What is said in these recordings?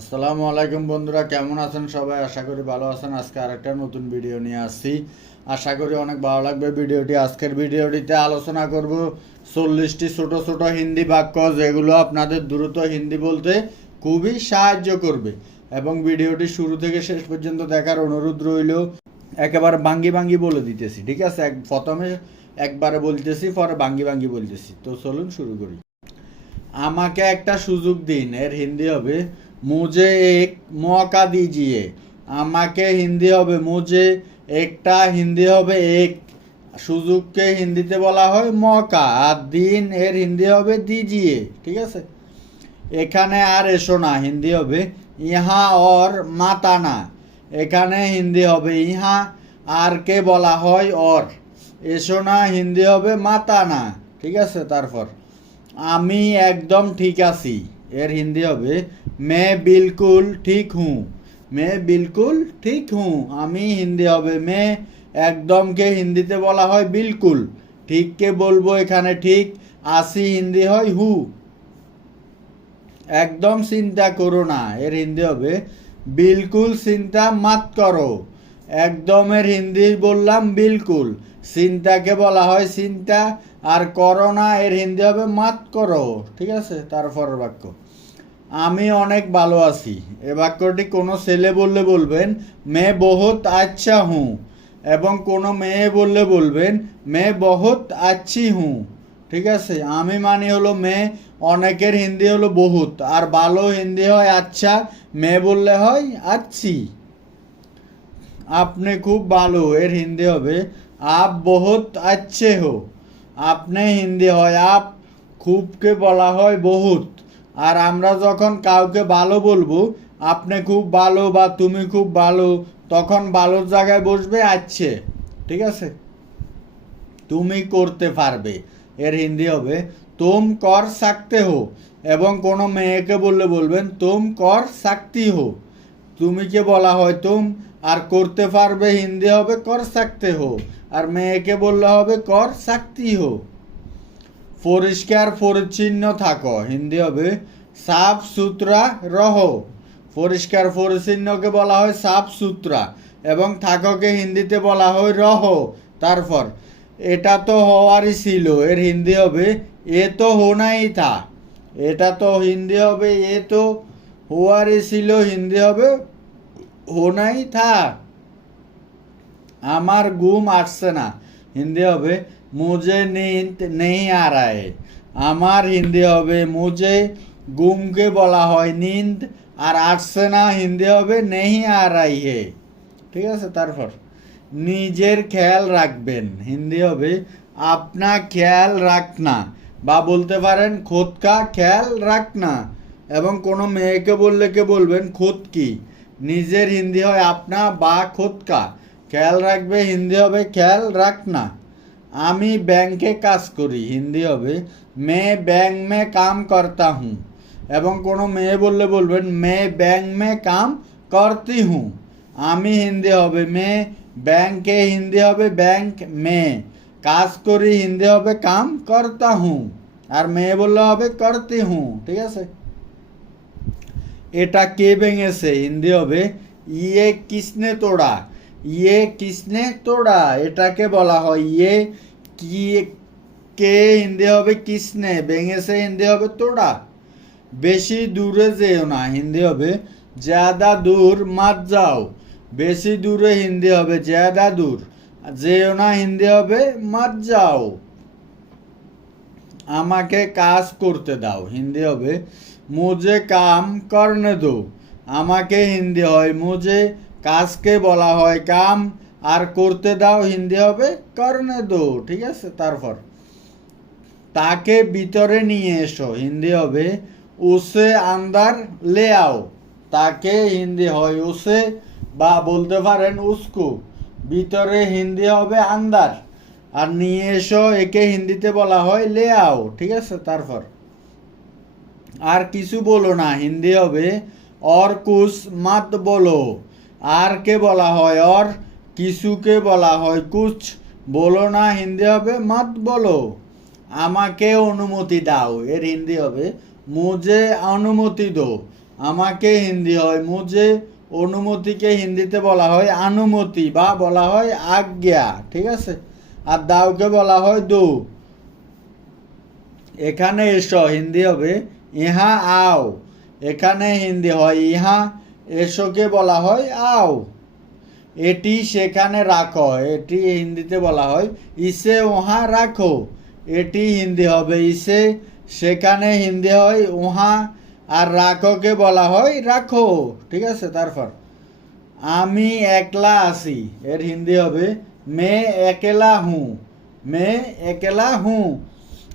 আসসালামু আলাইকুম বন্ধুরা, কেমন আছেন সবাই? আশা করি ভালো আছেন। আজকে আরেকটা নতুন ভিডিও নিয়ে আসছি। আশা করি অনেক ভালো লাগবে ভিডিওটি। আজকের ভিডিওটিতে আলোচনা করব চল্লিশটি ছোট ছোট হিন্দি বাক্য, যেগুলো আপনাদের দ্রুত হিন্দি বলতে খুবই সাহায্য করবে। এবং ভিডিওটি শুরু থেকে শেষ পর্যন্ত দেখার অনুরোধ রইল, একেবারে বাঙ্গি বাঙ্গি বলে দিতেছি, ঠিক আছে? এক, প্রথমে একবারে বলতেছি, পরে বাঙ্গি বাঙ্গি বলতেছি। তো চলুন শুরু করি। আমাকে একটা সুযোগ দিন, এর হিন্দি হবে মুঝে এক মৌকা দিজিয়ে আমাকে হিন্দি হবে মুঝে একটা হিন্দি হবে এক সুযোগকে হিন্দিতে বলা হয় মৌকা। আর দিন এর হিন্দি হবে দিজিয়ে, ঠিক আছে? এখানে আর এসো না, হিন্দি হবে ইহা অর মাতানা এখানে হিন্দি হবে ইহা, আর কে বলা হয় অর। এসো না, হিন্দি হবে মাতানা ঠিক আছে? তারপর, আমি একদম ঠিক আছি। এর হিন্দি হবে, মে বিলকুল ঠিক হুঁ, মে বিলকুল ঠিক হুঁ, আমি হিন্দি হবে, মে একদমকে হিন্দিতে বলা হয় বিলকুল, ঠিককে বলব এখানে ঠিক, আসি হিন্দি হয় হু। একদম চিন্তা করো না, এর হিন্দি হবে, বিলকুল চিন্তা মাত করো একদমের হিন্দি বললাম বিলকুল, চিন্তাকে বলা হয় চিন্তা আর করোনা এর হিন্দি হবে মাত করো। ঠিক আছে? তারপর বাক্য। আমি অনেক ভালো আছি। এ বাক্যটি কোনো ছেলে বললে বলবেন, মে বহুত আচ্ছা হুঁ। এবং কোনো মেয়ে বললে বলবেন, মে বহুত আচ্ছি হুঁ। ঠিক আছে? আমি মানে হলো মেয়ে অনেকের হিন্দি হলো বহুত। আর ভালো হিন্দি হয় আচ্ছা মেয়ে বললে হয় আচ্ছি। আপনি খুব ভালো, এর হিন্দি হবে, আপ বহুত আচ্ছে হো। আপনি হিন্দি হয়, আপ খুবকে বলা হয় বহুত। আর আমরা যখন কাউকে ভালো বলব, আপনি খুব ভালো বা তুমি খুব ভালো, তখন ভালোর জায়গায় বসবে আচ্ছে, ঠিক আছে? তুমি করতে পারবে, এর হিন্দি হবে, তুম কর সাকতে হো এবং কোনো মেয়েকে বললে বলবেন, তুম কর সাকতি হো। তুমিকে বলা হয় তুম, আর করতে পারবে হিন্দি হবে কর সাকতে হো, আর মেয়েকে বললে হবে কর সাকতি হো। পরিষ্কার পরিচ্ছন্ন থাকো, হিন্দি হবে সাফ সুতরা রহ। পরিষ্কার পরিচ্ছন্নকে বলা হয় সাফ সুতরা, এবং থাকোকে হিন্দিতে বলা হয় রহ। তারপর, এটা তো হওয়ারই ছিল, এর হিন্দি হবে এ তো হোনাই থা। এটা তো হিন্দি হবে এ তো হওয়ারই ছিল হিন্দি হবে হোনাই থা আমার ঘুম আসছে না। হিন্দি হবে, মুঝে নীন্দ নেই আর আমার হিন্দি হবে, মুঝে ঘুমকে বলা হয়, নিন্দ আর আসছে না। হিন্দি হবে, নেই আর হে ঠিক আছে, তারপর। নিজের খেয়াল রাখবেন। হিন্দি হবে, আপনা খেয়াল রাখনা বা বলতে পারেন, খোদকা খেয়াল রাখনা এবং কোনো মেয়েকে বললে কে বলবেন, খোদ কি? নিজের হিন্দি হয় আপনা বা খোদকা খেয়াল রাখবে, হিন্দি হবে খেয়াল রাখ না। আমি ব্যাংকে কাজ করি, হিন্দি হবে মে ব্যাংক মে কাম করতা হুঁ। এবং কোনো মেয়ে বললে বলবেন, মে ব্যাংক মে কাম করতি হুঁ। আমি হিন্দি হবে মে, ব্যাংকে হিন্দি হবে ব্যাংক মে। কাজ করি, হিন্দি হবে কাম করতা হুঁ। আর মেয়ে বললে হবে করতি হুঁ, ঠিক আছে? এটা কে ভেঙেছে? হিন্দি হবে ইয়ে কিসনে তোড়া? ইয়ে কিসনে তোড়া? এটাকে বলা হয় ইয়ে কি, কে হিন্দি হবে কিসনে? ভেঙেছে হিন্দি হবে তোড়া? বেশি দূরে যেও না, হিন্দি হবে জ্যাদা দূর মাত যাও। বেশি দূরে হিন্দি হবে জ্যাদা দূর। যেও না, হিন্দি হবে, মাত যাও। আমাকে কাজ করতে দাও। হিন্দি হবে মুঝে কাম করনে দো। আমাকে হিন্দি হয়, মুঝে কাজকে বলা হয় কাম। আর করতে দাও হিন্দি হবে, করনে দো, ঠিক আছে? তারপর, তাকে ভিতরে নিয়ে এসো, হিন্দি হবে, উসে আন্দার লে আও। তাকে হিন্দি হয় উসে, বা বলতে পারেন উসকু। ভিতরে হিন্দি হবে আন্দার। আর নিয়ে এসো, একে হিন্দিতে বলা হয় লে আও, ঠিক আছে? তারপর আর কিছু বলো না, হিন্দি হবে, অর কুস মাত বলো। আর কে বলা হয় অর কিছুকে বলা হয় কুছ বলো না, হিন্দি হবে, মাত বলো। আমাকে অনুমতি দাও, এর হিন্দি হবে, মুঝে অনুমতি দো। আমাকে হিন্দি হয়, মুঝে অনুমতিকে হিন্দিতে বলা হয়, আনুমতি বা বলা হয়, আজ্ঞা ঠিক আছে? আর দাওকে বলা হয়, দো। এখানে এসো, হিন্দি হবে ইহা আও। এখানে হিন্দি হয় ইহা, এসোকে বলা হয় আও। এটি সেখানে রাখো, এটি হিন্দিতে বলা হয় ইসে ওহা রাখো। এটি হিন্দি হবে ইসে, সেখানে হিন্দি হয় ওহা আর রাখোকে বলা হয় রাখো। ঠিক আছে, তারপর। আমি একলা আছি, এর হিন্দি হবে মে একেলা হুঁ, মে একেলা হুঁ।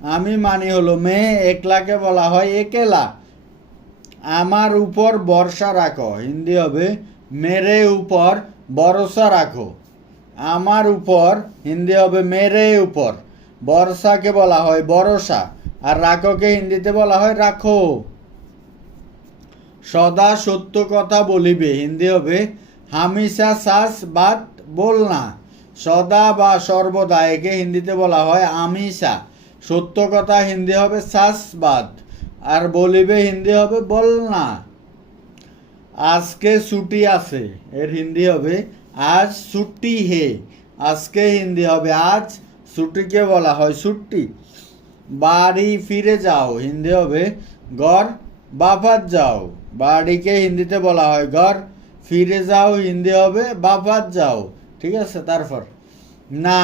আমি মানি হলো, মেয়ে, একলাকে বলা হয় একেলা। আমার উপর বর্ষা রাখো, হিন্দি হবে, মেরে উপর ভরসা রাখো। আমার উপর, হিন্দি হবে, মেরে উপর বর্ষাকে বলা হয় বরসা আর রাখোকে হিন্দিতে বলা হয় রাখো। সদা সত্য কথা বলিবে, হিন্দি হবে হামিশা সাস বাত বলনা। সদা বা সর্বদা একে হিন্দিতে বলা হয় আমিষা সত্য কথা হিন্দি হবে সাস বাদ আর বলিবে হিন্দি হবে বলনা। আজকে ছুটি আছে, এর হিন্দি হবে আজ ছুটি হে। আজকে হিন্দি হবে আজ ছুটিকে বলা হয় ছুটি। বাড়ি ফিরে যাও, হিন্দি হবে ঘর বাফাত যাও। বাড়িকে হিন্দিতে বলা হয় ঘর ফিরে যাও, হিন্দি হবে বাফাত যাও। ঠিক আছে, তারপর। না,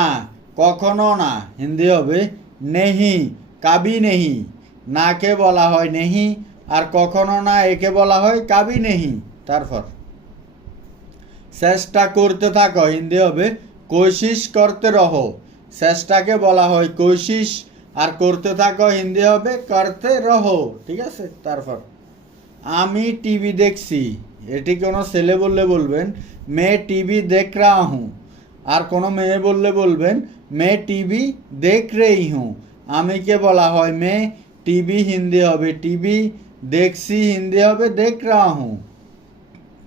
কখনো না, হিন্দি হবে নেহি, কাবি নেহি। নাকে বলা হয় নেহি, আর কখনো না একে বলা হয় কাবি নেহি। তারপর, চেষ্টা করতে থাকো, হিন্দি হবে কোশিস করতে রহো। চেষ্টাকে বলা হয় কোশিস আর করতে থাকো, হিন্দি হবে, করতে রহো। ঠিক আছে? তারপর, আমি টিভি দেখছি। এটি কোনো ছেলে বললে বলবেন, মেয়ে টিভি দেখ রা আর কোনো মেয়ে বললে বলবেন মেয়ে টিভি দেখ রেই হুঁ আমি কে বলা হয় মেয়ে টিভি হিন্দি হবে টিভি দেখছি হিন্দি হবে দেখ রা হুঁ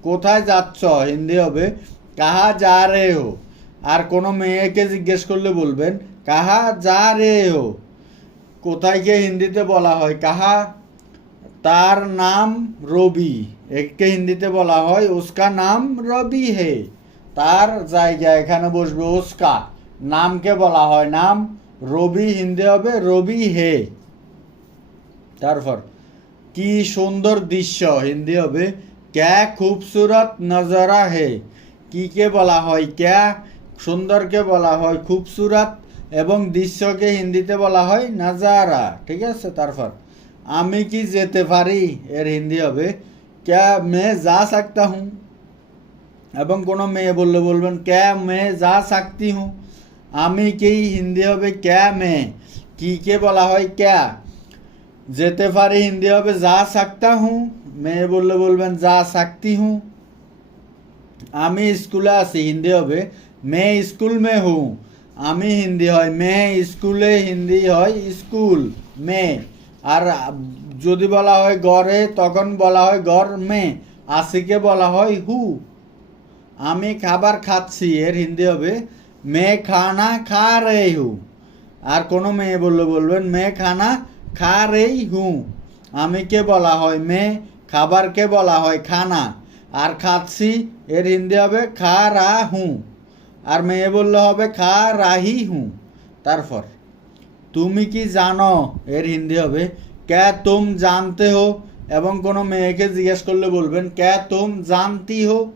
কোথায় যাচ্ছ হিন্দি হবে কাহা যা রে হো আর কোনো মেয়েকে জিজ্ঞেস করলে বলবেন, কাহা যা রে হো? কোথায় কে হিন্দিতে বলা হয়? কাহা? তার নাম রবি। একে হিন্দিতে বলা হয় উসকা নাম রবি হে। তার জায়গা এখানে বসবে উসকা নামকে বলা হয়, নাম রবি হিন্দি হবে রবি হে। তারপর, কি সুন্দর দৃশ্য, হিন্দি হবে ক্যা খুবসুরত নজারা হে। কিকে বলা হয় ক্যা, সুন্দরকে বলা হয় খুবসুরত এবং দৃশ্যকে হিন্দিতে বলা হয় নাজারা, ঠিক আছে? তারপর, আমি কি যেতে পারি? এর হিন্দি হবে, ক্যা মে যা সাকতা হুম। এবং কোনো মেয়ে বললে বলবেন, ক্যা মে যা সাকতি হুঁ আমি কি হিন্দি হবে ক্যা মে? কে বলা হয় ক্যা? যেতে পারি হিন্দি হবে যা সাকতা হুঁ। মেয়ে বললে বলবেন, যা সাকতি হুঁ। আমি স্কুলে আছি, হিন্দি হবে মে স্কুল মে হুঁ। আমি হিন্দি হয়, মে স্কুলে হিন্দি হয় স্কুল, মে। আর যদি বলা হয় গড়ে, তখন বলা হয় গড় মে। আসিকে বলা হয় হু। আমি খাবার খাচ্ছি, এর হিন্দি হবে মে খানা খা রে হু আর কোনো মেয়ে বললে বলবেন মে খানা খা রেই হু আমি কে বলা হয়? মে খাবারকে বলা হয়? খানা। আর খাচ্ছি এর হিন্দি হবে খা রা হুঁ আর মেয়ে বললে হবে খা রাহি হুঁ তারপর, তুমি কি জানো? এর হিন্দি হবে ক্যা তুম জানতে হো? এবং কোনো মেয়েকে জিজ্ঞেস করলে বলবেন ক্যা তুম জানতি হো?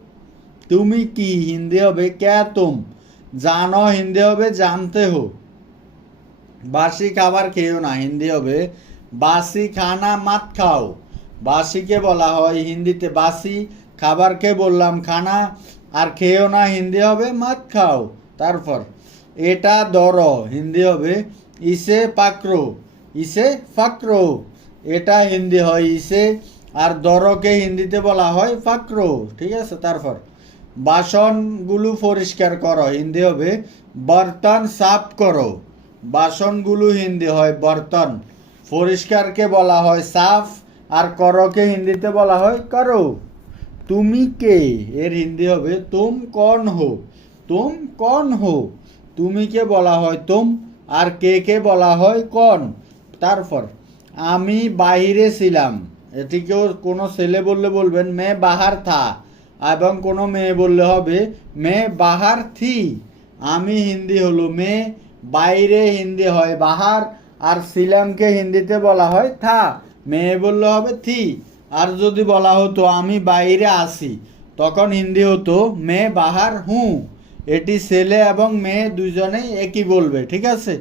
তুমি কি? হিন্দি হবে ক্যা তুম? জানো হিন্দি হবে, জানতে হো। বাসি খাবার খেয়েও না, হিন্দি হবে। বাসি খানা মাত খাও। বাসিকে বলা হয় হিন্দিতে বাসি, খাবারকে বললাম খানা, আর খেও না, হিন্দি হবে, মাত খাও। তারপর, এটা দর, হিন্দি হবে, ইসে পাকরো, ইসে ফাকরো। এটা হিন্দি হয় ইসে, আর দরকে হিন্দিতে বলা হয় ফাকরো, ঠিক আছে? তারপর বাসনগুলো পরিষ্কার করো, হিন্দি হবে, বর্তন সাফ করো। বাসনগুলো হিন্দি হয় বর্তন। পরিষ্কারকে বলা হয় সাফ, আর করকে হিন্দিতে বলা হয় করো। তুমি কে? এর হিন্দি হবে, তুম কন হো? তুম কন হো? তুমি কে বলা হয় তুম, আর কে কে বলা হয় কন? তারপর, আমি বাইরে ছিলাম। এটিকেও কোনো ছেলে বললে বলবেন, মে বাহার থা। এবং কোনো মেয়ে বললে হবে মে বাহার থি, আমি হিন্দি হলো মে বাইরে হিন্দি হয় বাহার, আর সিলামকে হিন্দিতে বলা হয় থা। মেয়ে বললে হবে থি, আর যদি বলা হতো, আমি বাইরে আসি, তখন হিন্দি হতো মে বাহার হুঁ। এটি ছেলে এবং মেয়ে দুজনেই একই বলবে, ঠিক আছে?